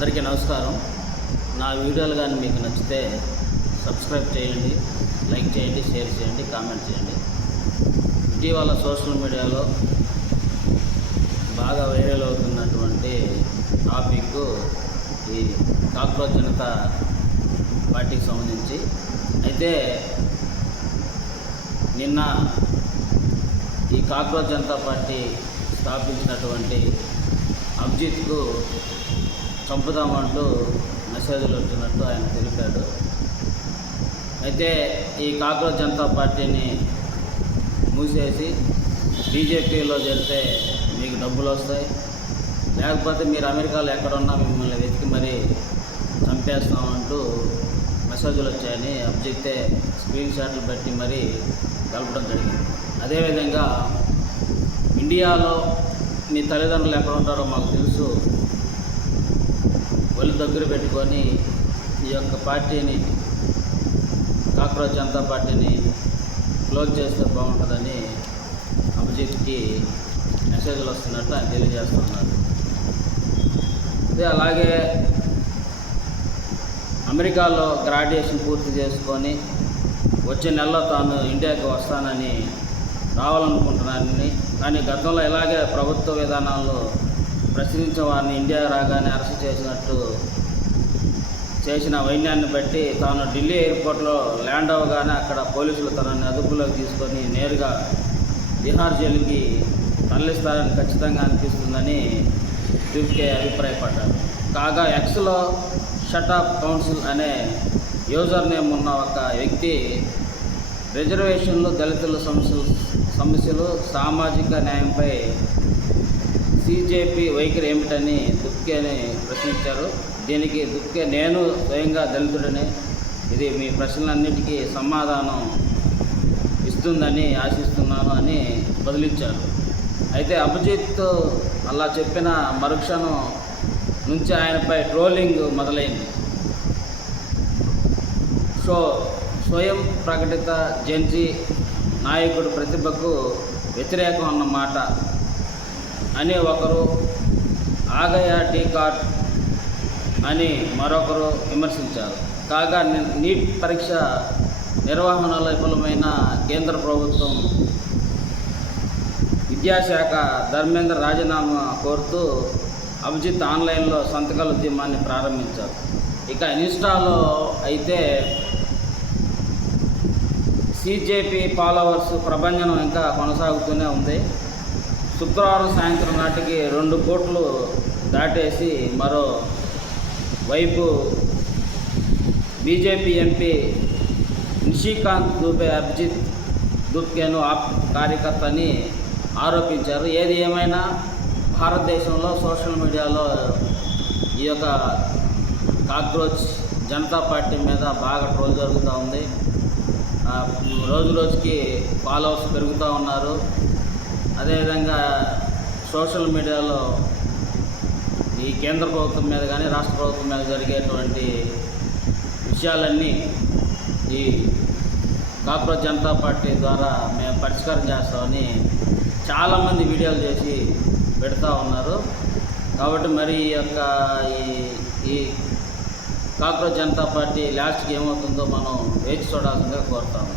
అందరికీ నమస్కారం. నా వీడియోలు కానీ మీకు నచ్చితే సబ్స్క్రైబ్ చేయండి, లైక్ చేయండి, షేర్ చేయండి, కామెంట్ చేయండి. ఇటీవల సోషల్ మీడియాలో బాగా వైరల్ అవుతున్నటువంటి టాపిక్ ఈ కాక్రోచ్ జనతా పార్టీకి సంబంధించి. అయితే నిన్న ఈ కాక్రోచ్ జనతా పార్టీ స్థాపించినటువంటి అభిజిత్కు చంపుదామంటూ మెసేజ్లు వచ్చినట్టు ఆయన తెలిపాడు. అయితే ఈ కాక్రోచ్ జనతా పార్టీని మూసేసి బీజేపీలో చేరితే మీకు డబ్బులు వస్తాయి, లేకపోతే మీరు అమెరికాలో ఎక్కడున్నా మిమ్మల్ని వెతికి మరీ చంపేస్తామంటూ మెసేజ్లు వచ్చాయని అభిజిత్తే స్క్రీన్ షాట్లు పెట్టి మరీ కలపడం జరిగింది. అదేవిధంగా ఇండియాలో మీ తల్లిదండ్రులు ఎక్కడ ఉంటారో మాకు తెలుసు, ఒళ్ళు దగ్గర పెట్టుకొని ఈ యొక్క పార్టీని కాక్రోచ్ జనతా పార్టీని క్లోజ్ చేస్తే బాగుంటుందని అభిజిత్కి మెసేజ్లు వస్తున్నట్టు ఆయన తెలియజేస్తున్నారు. అదే అలాగే అమెరికాలో గ్రాడ్యుయేషన్ పూర్తి చేసుకొని వచ్చే నెలలో తాను ఇండియాకి వస్తానని రావాలనుకుంటున్నానని, కానీ గతంలో ఇలాగే ప్రభుత్వ విధానాలు ప్రశ్నించిన వారిని ఇండియా రాగానే అరెస్ట్ చేసిన వైన్యాన్ని బట్టి తాను ఢిల్లీ ఎయిర్పోర్ట్లో ల్యాండ్ అవ్వగానే అక్కడ పోలీసులు తనని అదుపులోకి తీసుకొని నేరుగా తిహార్ జైలుకి తరలిస్తారని ఖచ్చితంగా అనిపిస్తుందని ట్యూబ్కే అభిప్రాయపడ్డారు. కాగా ఎక్స్లో షటప్ కౌన్సిల్ అనే యూజర్ నేమ్ ఉన్న ఒక వ్యక్తి రిజర్వేషన్లు, దళితుల సమస్యలు, సామాజిక న్యాయంపై సీజేపీ వైఖరి ఏమిటని దుక్కేని ప్రశ్నించారు. దీనికి దుక్కే నేను స్వయంగా దళితుడని, ఇది మీ ప్రశ్నలన్నిటికీ సమాధానం ఇస్తుందని ఆశిస్తున్నాను అని బదిలించారు. అయితే అభిజిత్ అలా చెప్పిన మరుక్షణం నుంచి ఆయనపై ట్రోలింగ్ మొదలైంది. స్వయం ప్రకటిత జెన్జీ నాయకుడు ప్రతిభకు వ్యతిరేకం అన్నమాట అని ఒకరు, ఆగయా టీ కార్డ్ అని మరొకరు విమర్శించారు. కాగా నీట్ పరీక్ష నిర్వహణలో విఫలమైన కేంద్ర ప్రభుత్వం విద్యాశాఖ ధర్మేంద్ర రాజీనామా కోరుతూ అభిజిత్ ఆన్లైన్లో సంతకాల ఉద్యమాన్ని ప్రారంభించారు. ఇక ఇన్స్టాలో అయితే సీజేపీ ఫాలోవర్స్ ప్రభంజనం ఇంకా కొనసాగుతూనే ఉంది. శుక్రవారం సాయంత్రం నాటికి 2 కోట్లు దాటేసి మరో వైపు బీజేపీ ఎంపీ నిషికాంత్ దుబే అభిజిత్ దుబ్కేను కార్యకర్త అని ఆరోపించారు. ఏది ఏమైనా భారతదేశంలో సోషల్ మీడియాలో ఈ యొక్క కాక్రోచ్ జనతా పార్టీ మీద బాగా ట్రోల్ జరుగుతూ ఉంది. రోజు రోజుకి ఫాలోవర్స్ పెరుగుతూ ఉన్నారు. అదేవిధంగా సోషల్ మీడియాలో ఈ కేంద్ర ప్రభుత్వం మీద కానీ రాష్ట్ర ప్రభుత్వం మీద జరిగేటువంటి విషయాలన్నీ ఈ కాక్రోచ్ జనతా పార్టీ ద్వారా మేము పరిష్కారం చేస్తామని చాలామంది వీడియోలు చేసి పెడతా ఉన్నారు. కాబట్టి మరి ఈ కాక్రోచ్ జనతా పార్టీ లాస్ట్కి ఏమవుతుందో మనం వేచి చూడాల్సిందిగా కోరుతాము.